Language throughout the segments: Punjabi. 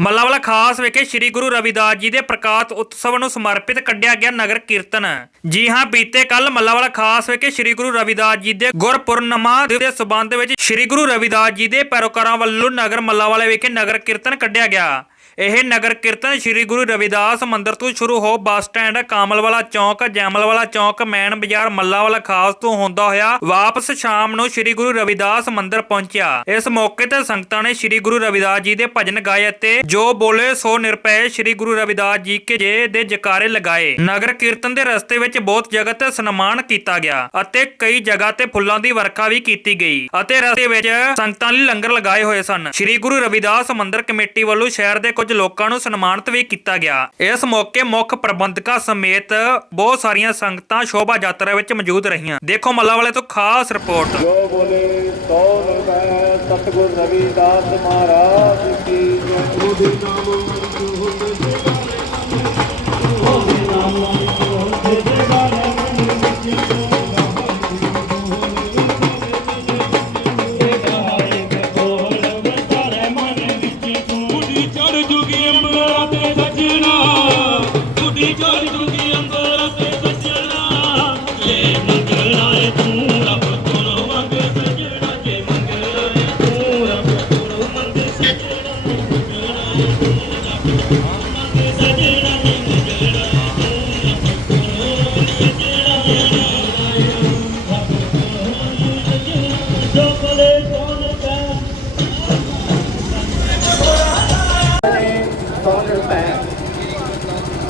ਮੱਲਾਵਾਲਾ ਖਾਸ ਵਿਖੇ ਸ੍ਰੀ ਗੁਰੂ ਰਵਿਦਾਸ ਜੀ ਦੇ ਪ੍ਰਕਾਸ਼ ਉਤਸਵ ਨੂੰ ਸਮਰਪਿਤ ਕੱਢਿਆ ਗਿਆ ਨਗਰ ਕੀਰਤਨ। ਜੀ ਹਾਂ, ਬੀਤੇ ਕੱਲ ਮੱਲਾਵਾਲਾ ਖਾਸ ਵਿਖੇ ਸ੍ਰੀ ਗੁਰੂ ਰਵਿਦਾਸ ਜੀ ਦੇ ਗੁਰਪੁਰਨਮਾ ਦੇ ਸਬੰਧ ਵਿੱਚ ਸ੍ਰੀ ਗੁਰੂ ਰਵਿਦਾਸ ਜੀ ਦੇ ਪੈਰੋਕਾਰਾਂ ਵੱਲੋਂ ਨਗਰ ਮੱਲਾਵਾਲਾ ਵਿਖੇ ਨਗਰ ਕੀਰਤਨ ਕੱਢਿਆ ਗਿਆ। ਇਹ ਨਗਰ ਕੀਰਤਨ ਸ੍ਰੀ ਗੁਰੂ ਰਵਿਦਾਸ ਮੰਦਿਰ ਤੋਂ ਸ਼ੁਰੂ ਹੋ ਬੱਸ ਸਟੈਂਡ, ਕਾਮਲਵਾਲਾ ਚੌਂਕ, ਜੈਮਲਵਾਲਾ ਚੌਂਕ, ਮੈਨ ਬਾਜ਼ਾਰ, ਮੱਲਾਵਾਲਾ ਖਾਸ ਤੋਂ ਹੁੰਦਾ ਹੋਇਆ ਵਾਪਸ ਸ਼ਾਮ ਨੂੰ ਸ੍ਰੀ ਗੁਰੂ ਰਵਿਦਾਸ ਮੰਦਿਰ ਪਹੁੰਚਿਆ। ਇਸ ਮੌਕੇ ਤੇ ਸੰਗਤਾਂ ਨੇ ਸ੍ਰੀ ਗੁਰੂ ਰਵਿਦਾਸ ਜੀ ਦੇ ਭਜਨ ਗਾਏ ਅਤੇ ਜੋ ਬੋਲੇ ਸੋ ਨਿਰਪੈ ਸ੍ਰੀ ਗੁਰੂ ਰਵਿਦਾਸ ਜੀ ਕੇ ਜੇ ਦੇ ਜਕਾਰੇ ਲਗਾਏ। ਨਗਰ ਕੀਰਤਨ ਦੇ ਰਸਤੇ ਵਿੱਚ ਬਹੁਤ ਜਗ੍ਹਾ ਤੇ ਸਨਮਾਨ ਕੀਤਾ ਗਿਆ ਅਤੇ ਕਈ ਜਗ੍ਹਾ ਤੇ ਫੁੱਲਾਂ ਦੀ ਵਰਖਾ ਵੀ ਕੀਤੀ ਗਈ ਅਤੇ ਰਸਤੇ ਵਿੱਚ ਸੰਗਤਾਂ ਲਈ ਲੰਗਰ ਲਗਾਏ ਹੋਏ ਸਨ। ਸ੍ਰੀ ਗੁਰੂ ਰਵਿਦਾਸ ਮੰਦਿਰ ਕਮੇਟੀ ਵੱਲੋਂ ਸ਼ਹਿਰ ਦੇ ਕੁਝ ਲੋਕਾਂ ਨੂੰ ਸਨਮਾਨਿਤ ਵੀ ਕੀਤਾ ਗਿਆ ਇਸ ਮੌਕੇ ਮੁੱਖ ਪ੍ਰਬੰਧਕਾਂ ਸਮੇਤ ਬਹੁਤ ਸਾਰੀਆਂ ਸੰਗਤਾਂ ਸ਼ੋਭਾ ਯਾਤਰਾ ਵਿੱਚ ਮੌਜੂਦ ਰਹੀਆਂ ਦੇਖੋ ਮੱਲਾ ਵਾਲੇ ਤੋਂ ਖਾਸ ਰਿਪੋਰਟ ਜੋ ਬੋਲੇ ਸੋ ਰੁਪਏ ਸਤਿਗੁਰ ਰਵਿਦਾਸ ਮਹਾਰਾਜ ਕੀ ਜੈ ਕੁੜੀ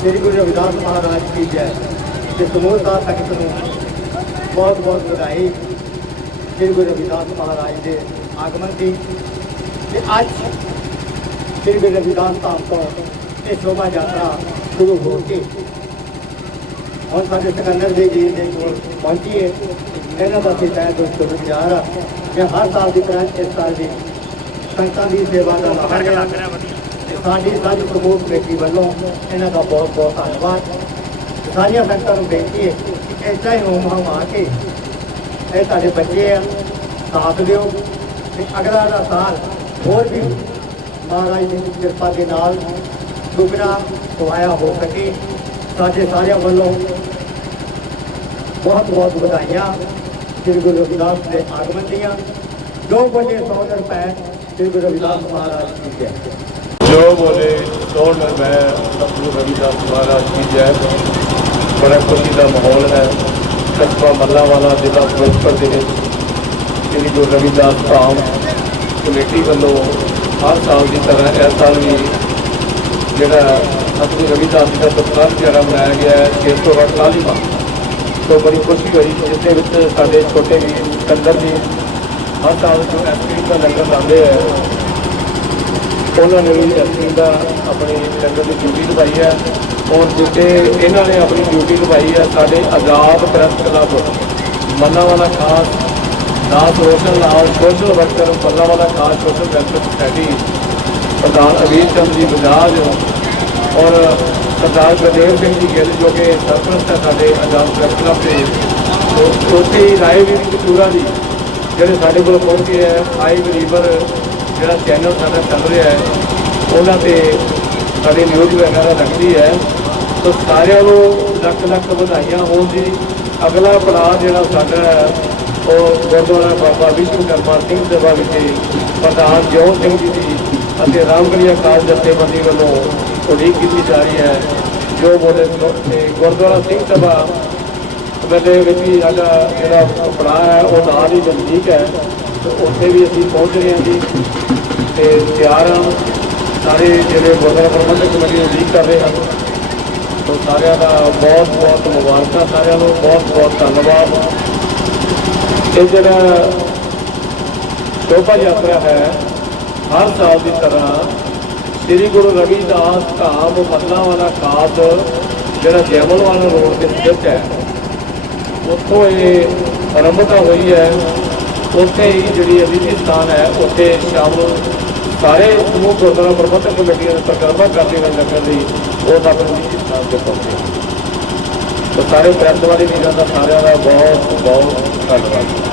ਸ੍ਰੀ ਗੁਰੂ ਰਵਿਦਾਸ ਮਹਾਰਾਜ ਕੀ ਜੈ, ਤੇ ਸਮੂਹ ਸਾਧ ਸੰਗਤ ਨੂੰ ਬਹੁਤ ਬਹੁਤ ਵਧਾਈ। ਸ੍ਰੀ ਗੁਰੂ ਰਵਿਦਾਸ ਮਹਾਰਾਜ ਦੇ ਆਗਮਨ ਦੀ। ਤੇ ਅੱਜ ਸ੍ਰੀ ਗੁਰੂ ਰਵਿਦਾਸ ਧਾਮ ਤੋਂ ਇਹ ਸ਼ੋਭਾ ਯਾਤਰਾ ਸ਼ੁਰੂ ਹੋ ਕੇ ਹੁਣ ਸਾਡੇ ਸਿਕੰਦਰ ਦੇ ਜੀ ਦੇ ਕੋਲ ਪਹੁੰਚੀ ਹੈ ਇਹਨਾਂ ਦਾ ਅਸੀਂ ਤਹਿ ਦਿਲ ਤੋਂ ਵਿਚਾਰ ਕਿ ਹਰ ਸਾਲ ਦੀ ਤਰ੍ਹਾਂ ਇਸ ਸਾਲ ਵੀ ਸੰਗਤਾਂ ਦੀ ਸੇਵਾ ਦਾ ਲਾਭ ਲਿਆ ਸਾਡੀ ਸਾਂਝ ਪ੍ਰਮੋਟ ਕਮੇਟੀ ਵੱਲੋਂ ਇਹਨਾਂ ਦਾ ਬਹੁਤ ਬਹੁਤ ਧੰਨਵਾਦ। ਸਾਰੀਆਂ ਸੰਗਤਾਂ ਨੂੰ ਬੇਨਤੀ ਹੈ ਕਿ ਏਦਾਂ ਹੀ ਹੋਮ ਹਮ ਆ ਕੇ ਇਹ ਤੁਹਾਡੇ ਬੱਚੇ ਆ ਸਾਥ ਦਿਓ। ਤੇ ਅਗਲਾ ਦਾ ਸਾਲ ਹੋਰ ਵੀ ਮਹਾਰਾਜ ਦੀ ਕਿਰਪਾ ਦੇ ਨਾਲ ਦੁਗਣਾ ਸਵਾਇਆ ਹੋ ਸਕੇ। ਸਾਡੇ ਸਾਰਿਆਂ ਵੱਲੋਂ ਬਹੁਤ ਬਹੁਤ ਵਧਾਈਆਂ। ਸ੍ਰੀ ਗੁਰੂ ਰਵਿਦਾਸ ਦੇ ਆਗਮਨ ਦੀਆਂ। ਜੋ ਬੋਲੇ 100 ਰੁਪਏ ਸ੍ਰੀ ਗੁਰੂ ਰਵਿਦਾਸ ਮਹਾਰਾਜ ਜੀ ਦੇ ਜੋ। ਬੋਲੇ, ਸੋ ਮੈਂ ਸਤਿਗੁਰੂ ਰਵਿਦਾਸ ਮਹਾਰਾਜ ਕੀ ਜੈ। ਬੜਾ ਖੁਸ਼ੀ ਦਾ ਮਾਹੌਲ ਹੈ। ਕਸਬਾ ਮੱਲਾ ਵਾਲਾ ਜ਼ਿਲ੍ਹਾ ਫਿਰੋਜ਼ਪੁਰ ਦੇ ਵਿੱਚ ਸ੍ਰੀ ਗੁਰੂ ਰਵਿਦਾਸ ਧਾਮ ਕਮੇਟੀ ਵੱਲੋਂ ਹਰ ਸਾਲ ਦੀ ਤਰ੍ਹਾਂ ਇਸ ਸਾਲ ਵੀ ਜਿਹੜਾ ਸਤਿਗੁਰੂ ਰਵਿਦਾਸ ਜੀ ਦਾ ਸਤਿਕਾਰ ਜਿਹੜਾ ਮਨਾਇਆ ਗਿਆ ਹੈ 648ਵਾਂ ਤੋਂ ਬੜੀ ਖੁਸ਼ੀ ਹੋਈ ਜਿਸ ਦੇ ਵਿੱਚ ਸਾਡੇ ਛੋਟੇ ਵੀਰ ਕੰਦਰ ਜੀ, ਹਰ ਸਾਲ ਜੋ ਐਸਪੀ ਦਾ ਲੰਗਰ ਲਾਉਂਦੇ ਹੈ ਉਹਨਾਂ ਨੇ ਵੀ ਅਸਲੀ ਦਾ ਆਪਣੀ ਲੰਗਰ ਦੀ ਡਿਊਟੀ ਨਿਭਾਈ ਹੈ। ਔਰ ਜਿੱਤੇ ਇਹਨਾਂ ਨੇ ਆਪਣੀ ਡਿਊਟੀ ਨਿਭਾਈ ਹੈ, ਸਾਡੇ ਆਜ਼ਾਦ ਪ੍ਰੈਸ ਕਲੱਬ ਮੰਨਾ ਵਾਲਾ ਖਾਸ ਨਾਥ ਰੋਸ਼ਨ ਲਾਲ ਸੋਸ਼ਲ ਵਰਕਰ ਮੰਨਾ ਵਾਲਾ ਖਾਸ ਸੋਸ਼ਲ ਵੈਲਫੇਅਰ ਸੋਸਾਇਟੀ ਪ੍ਰਧਾਨ ਅਵੀਰ ਚੰਦ ਜੀ ਬਜਾਜ ਔਰ ਸਰਦਾਰ ਗੁਰਦੇਵ ਸਿੰਘ ਜੀ ਗਿੱਲ, ਜੋ ਕਿ ਸਰਪ੍ਰਸਤ ਹੈ ਸਾਡੇ ਆਜ਼ਾਦ ਪ੍ਰੈਸ ਕਲੱਬ ਦੇ। ਛੋਟੀ ਰਾਏ ਵੀ ਕਚੂਰਾ ਜੀ ਜਿਹੜੇ ਸਾਡੇ ਕੋਲ ਪਹੁੰਚੇ ਹੈ, ਆਈ ਬਲੀਵਰ, ਜਿਹੜਾ ਚੈਨਲ ਸਾਡਾ ਚੱਲ ਰਿਹਾ ਹੈ, ਉਹਨਾਂ ਤੇ ਸਾਡੀ ਨਿਊਜ਼ ਵਗੈਰਾ ਲੱਗਦੀ ਹੈ। ਸੋ ਸਾਰਿਆਂ ਨੂੰ ਲੱਖ ਲੱਖ ਵਧਾਈਆਂ ਹੋਣ ਜੀ। ਅਗਲਾ ਪੜਾਅ ਜਿਹੜਾ ਸਾਡਾ ਹੈ, ਉਹ ਗੁਰਦੁਆਰਾ ਬਾਬਾ ਵਿਸ਼ਵਕਰਮਾ ਸਿੰਘ ਸਭਾ ਵਿਖੇ ਪ੍ਰਧਾਨ ਜੋਤ ਸਿੰਘ ਜੀ ਦੀ ਅਤੇ ਰਾਮਗੜੀਆ ਕਾਲ ਜਥੇਬੰਦੀ ਵੱਲੋਂ ਉਡੀਕ ਕੀਤੀ ਜਾ ਰਹੀ ਹੈ, ਜੋ ਬੋਲੇ ਗੁਰਦੁਆਰਾ ਸਿੰਘ ਸਭਾ ਮੇਰੇ ਵਿੱਚ ਵੀ ਸਾਡਾ ਜਿਹੜਾ ਪੜਾਅ ਹੈ, ਉਹ ਨਾਲ ਹੀ ਨਜ਼ਦੀਕ ਹੈ। ਉੱਥੇ ਵੀ ਅਸੀਂ ਪਹੁੰਚ ਰਹੇ ਹਾਂ ਜੀ। ਤੇ ਤਿਆਰ ਹਾਂ। ਸਾਰੇ ਜਿਹੜੇ ਗੁਰਦੁਆਰਾ ਪ੍ਰਬੰਧਕ ਕਮੇਟੀ ਨੂੰ ਉਡੀਕ ਕਰ ਰਹੇ ਹਨ। ਤੋਂ ਸਾਰਿਆਂ ਦਾ ਬਹੁਤ ਬਹੁਤ ਮੁਬਾਰਕਾਂ ਸਾਰਿਆਂ ਨੂੰ, ਬਹੁਤ ਬਹੁਤ ਧੰਨਵਾਦ। ਇਹ ਜਿਹੜਾ ਸ਼ੋਭਾ ਯਾਤਰਾ ਹੈ ਹਰ ਸਾਲ ਦੀ ਤਰ੍ਹਾਂ ਸ੍ਰੀ ਗੁਰੂ ਰਵਿਦਾਸ ਧਾਮ ਮੱਲਾਂ ਵਾਲਾ ਖਾਸ ਜਿਹੜਾ ਜੈਮਲ ਵਾਲਾ ਰੋਡ ਤੇ ਸਥਿਤ ਹੈ, ਉੱਥੋਂ ਇਹ ਆਰੰਭਤਾ ਹੋਈ ਹੈ। ਉੱਥੇ ਹੀ ਜਿਹੜੀ ਅਜੀਬੀ ਸਥਾਨ ਹੈ, ਉੱਥੇ ਸ਼ਾਮ ਨੂੰ ਸਾਰੇ ਸਮੂਹ ਗੁਰਦੁਆਰਾ ਪ੍ਰਬੰਧਕ ਕਮੇਟੀਆਂ ਦੇ ਸਰਕਾਰਾਂ ਕਰਦੇ ਹੋਏ ਲੱਗਣ ਦੀ ਉਹ ਤੱਕ ਅਜੀਬੀ ਸਥਾਨ ਤੇ ਪਹੁੰਚੇ। ਤਾਂ ਸਾਰੇ ਪ੍ਰੈਸ ਵਾਲੇ ਵੀਰਾਂ ਦਾ ਸਾਰਿਆਂ ਦਾ ਬਹੁਤ ਬਹੁਤ ਧੰਨਵਾਦ।